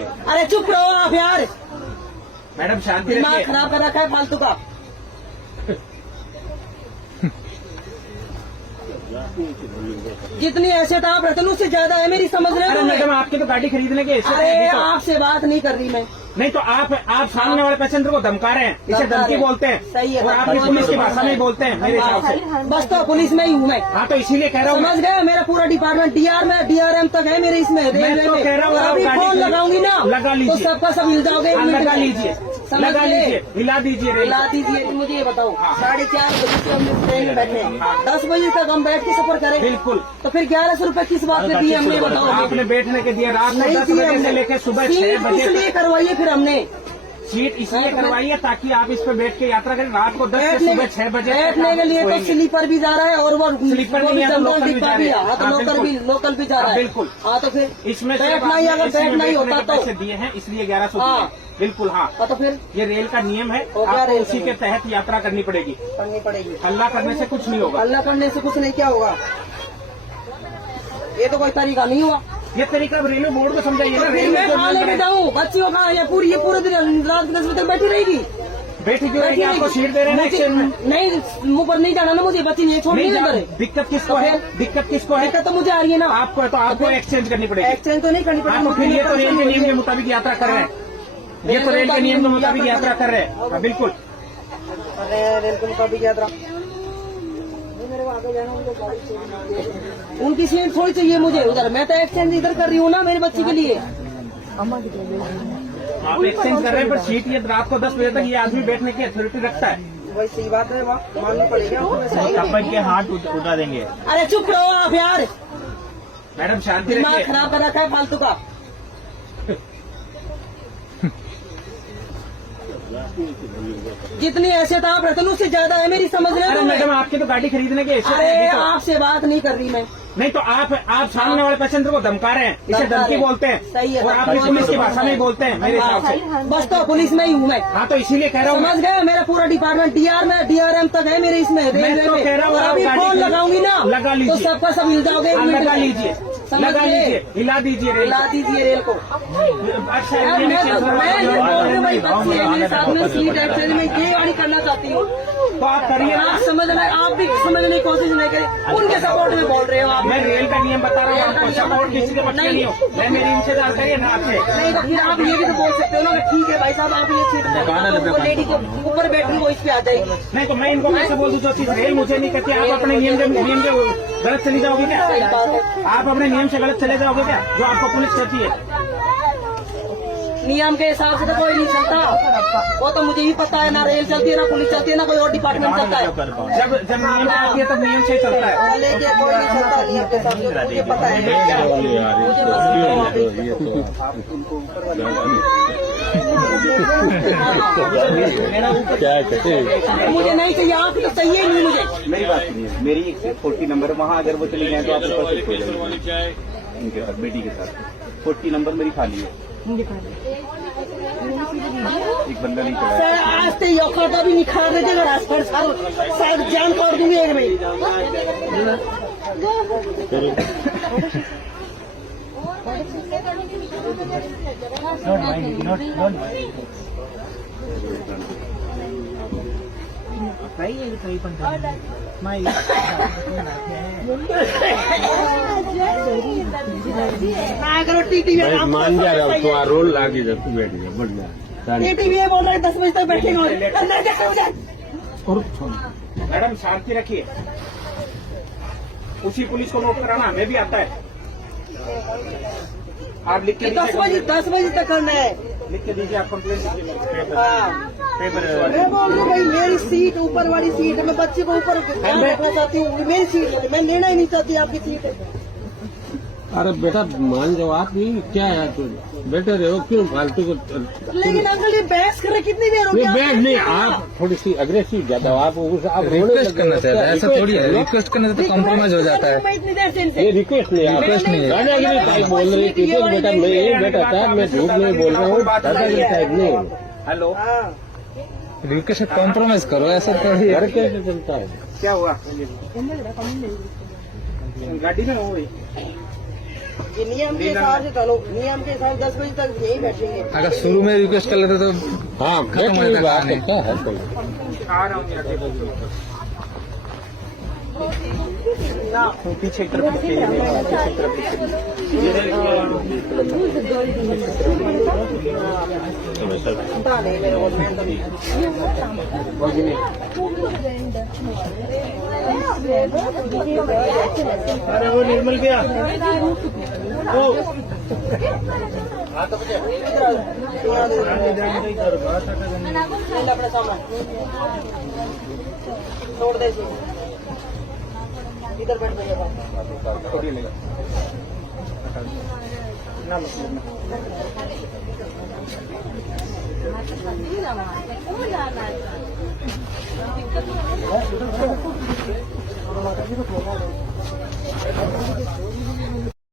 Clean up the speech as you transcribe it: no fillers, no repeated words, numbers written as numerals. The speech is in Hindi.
अरे चुप रहो आप यार, मैडम शांति दिमाग रखिए। खराब कर रखा है फालतू का। जितनी हैसियत आप रखते हैं उससे ज्यादा है मेरी, समझ रहे अरे हो? मैडम आपकी तो गाड़ी खरीदने की हैसियत अरे है। आपसे बात नहीं कर रही मैं। नहीं तो आप सामने वाले पैसेंजर को धमका रहे हैं, इसे धमका धमकी रहे हैं। बोलते हैं। सही है, और आप पुलिस की भाषा में ही बोलते हैं मेरे हिसाब से। बस तो पुलिस में ही हूँ मैं, हाँ तो इसीलिए कह रहा हूँ समझ गए? मेरा पूरा डिपार्टमेंट डीआर में DRM तक है मेरे इसमें। मैं तो कह रहा हूँ और आप अभी गाड़ी फोन लगाऊंगी ना लगा तो लीजिए। सबका सब हिल जाओगे। हाँ, लगा लीजिए, समझ लगा गए? लीजिए, हिला दीजिए रेल हिला दीजिए। मुझे ये बताओ 4:30 बजे से हम ट्रेन में बैठे हैं, 10 बजे तक हम बैठ के सफर करें। बिल्कुल। तो फिर 1100 रुपए किस बात में दिए हमने, बताओ? आपने बैठने के दिए रात को नहीं 10 दिए बजे से हमने। लेकर सुबह 6 सीट बजे इसलिए करवाइए फिर हमने, सीट इसलिए करवाई है ताकि आप इस पे बैठ के यात्रा करें। रात को 10 से बैठने सुबह 6 बजे बैठने के लिए तो स्लीपर भी जा रहा है और वो स्लीपर वो नहीं है तो जनरल लोकल भी डिब्बा जा भी रहे है। हैं। हाँ तो हाँ, लोकल भी जा रहा है। बिल्कुल। हाँ तो फिर इसमें बैठना ही, अगर बैठना ही होता तो पैसे दिए हैं इसलिए 1100 दिए हाँ। हैं। बिल्कुल हाँ, तो फिर ये रेल का नियम है, और क्या आपको रेल उसी का के तहत यात्रा करनी पड़ेगी। करनी पड़ेगी। हल्ला करने से कुछ नहीं होगा। अल्लाह करने से कुछ नहीं, क्या होगा? ये तो कोई तरीका नहीं हुआ। ये तरीका अब रेलवे बोर्ड को समझाइए ना। फिर रेलवे मैं जो कहाँ लेके जाऊँ बच्चियों का? ये पूरे दिन रात 10 बजे तक बैठी रहेगी। बैठी क्यों रहेगी? आपको सीट दे रहे हैं ना एक्सचेंज में। नहीं, मुंह पर नहीं जाना ना मुझे, बच्ची ये छोड़ नहीं नहीं जा- करे। दिक्कत किसको है? दिक्कत किसको है? दिक्कत तो मुझे आ रही है ना। आपको तो आपको एक्सचेंज करनी पड़ेगी। एक्सचेंज तो नहीं करनी आपको फिर ये तो रेल के नियम के मुताबिक यात्रा कर रहे हैं। ये तो रेल के नियम के मुताबिक यात्रा कर रहे हैं। हाँ, बिल्कुल। अरे रेल के मुताबिक यात्रा, उनकी सीट थोड़ी चाहिए मुझे उधर। मैं तो एक्सचेंज इधर कर रही हूँ ना मेरे बच्ची के लिए। आप एक्सचेंज कर रहे हैं पर सीट ये रात को 10 बजे तक ये आदमी बैठने की अथॉरिटी रखता है। वही सही बात है, वाह माननी पड़ेगी। तब के हाथ उठा देंगे। अरे चुप रहो आप यार, मैडम शांति दिमाग रखिए। खराब कर रखा है फालतू का। जितनी हैसियत आप रखते हैं उससे ज्यादा है मेरी, समझ रहे अरे हो? मैडम आपकी तो गाड़ी खरीदने की हैसियत अरे है। आपसे बात नहीं कर रही मैं। नहीं तो आप सामने वाले पैसेंजर को धमका रहे हैं, इसे धमका धमकी रहे हैं। बोलते हैं। सही है, और आप पुलिस की भाषा में ही बोलते हैं मेरे हिसाब से। बस तो पुलिस में ही हूँ मैं, हाँ तो इसीलिए कह रहा हूँ समझ गए? मेरा पूरा डिपार्टमेंट DRM तक है मेरे इसमें। मैं तो कह रहा हूँ और आप अभी गाड़ी फोन लगाऊंगी ना लगा तो लीजिए। सबका सब हिल जाओगे। हाँ, लगा लीजिए, समझ लगा गए? लीजिए, हिला दीजिए रेल हिला दीजिए रेल को। अच्छा यार ये मैं नहीं तो चल मैं ये रहा। बोल रही हूँ भाई, बच्ची है मेरे साथ में, सीट एक्सचेंज में ये गाड़ी करना चाहती हूँ। तो आप करिए ना। आप समझना, आप भी समझने की कोशिश नहीं करें। उनके सपोर्ट में बोल रहे हो आप। मैं रेल का नियम बता रहा हूँ आपको, सपोर्ट किसी के बच्चे नहीं हो। मैं मेरी इनसे दाल करिए ना आपसे। नहीं तो फिर आप ये भी तो बोल सकते हो ना कि ठीक है भाई साहब, आप ये सीट लेडी जो ऊपर बैठ रही वो इस पे आ जाएगी। नहीं तो मैं इनको कैसे बोल दूँ जो चीज रेल मुझे नहीं कहती। आप अपने नियम के गलत चली जाओगे क्या? सही बात है। आप अपने नियम से गलत चले जाओगे क्या जो आपको पुलिस कहती है? नियम के हिसाब से तो कोई नहीं चलता, वो तो मुझे ही पता है। ना रेल चलती है, ना पुलिस चलती है, ना कोई और डिपार्टमेंट चलता है। जब नियम चलती है तब नियम से ही चलता है। लेकिन कोई नहीं चलता नियम के हिसाब से, मुझे पता है। मुझे नहीं चाहिए, आप तो चाहिए ही नहीं मुझे। मेरी बात सुनिए, मेरी एक सीट 40 नंबर है, वहाँ अगर वो चली जाए तो आप ऊपर शिफ्ट हो जाएंगे उनके साथ, बेटी के साथ। 40 नंबर मेरी खाली है, एक बंदा नहीं चला। सर आज तो ये खाता भी नहीं खा देते अगर आज पर शायद जान काट दूंगी एक में। टीटी मान जा रहा हूँ तो रोल लागे जब तू बैठ गया बढ़िया टीटी बोल रहा है 10 बजे तक बैठेंगे अंदर देखो मुझे। मैडम शांति रखिए, उसी पुलिस को नोट कराना हमें भी आता है। आप लिख के 10 बजे तक करना है। लिख के दीजिए, आप कंप्लेन दीजिए। हाँ पेपर मैं बोल रही हूँ भाई, मेरी सीट ऊपर वाली सीट है, मैं बच्चे को ऊपर ध्यान रखना चाहती हूँ। मेरी सीट है, मैं लेना ही नहीं चाहती आपकी सीट है। अरे बेटा मान जाओ आप ही क्या है तुम बेटे रहे हो क्यों फालतू को लेकिन अंकल ये बहस कर रहे कितनी देर हो ये गई? बैठ नहीं आप थोड़ी सी अग्रेसिव ज्यादा आप रिक्वेस्ट करना चाहते हैं, ऐसा थोड़ी है। रिक्वेस्ट करने से तो कॉम्प्रोमाइज हो जाता है। मैं इतनी देर से इनसे ये रिक्वेस्ट नहीं है, रिक्वेस्ट नहीं है। दादागिरी टाइप बोल रही थी बेटा मैं ये बेटा साहब मैं झूठ नहीं बोल रहा हूँ, दादागिरी टाइप नहीं है। हेलो, हाँ रिक्वेस्ट कॉम्प्रोमाइज करो, ऐसा थोड़ी है। घर कैसे चलता है? क्या हुआ? गाड़ी में हो गई। ये नियम के हिसाब से चलो, नियम के हिसाब से 10 बजे तक यही बैठेंगे। अगर शुरू में रिक्वेस्ट कर लेते तो हाँ खत्म बैठ हो नहीं जाता बात कहानी। करता है कोई। पीछे की तरफ पीछे की तरफ पता नहीं मेरे को, मैं तो नहीं। अरे वो निर्मल क्या अपने सामने छोड़ दे इसे। इधर बैठ भैया।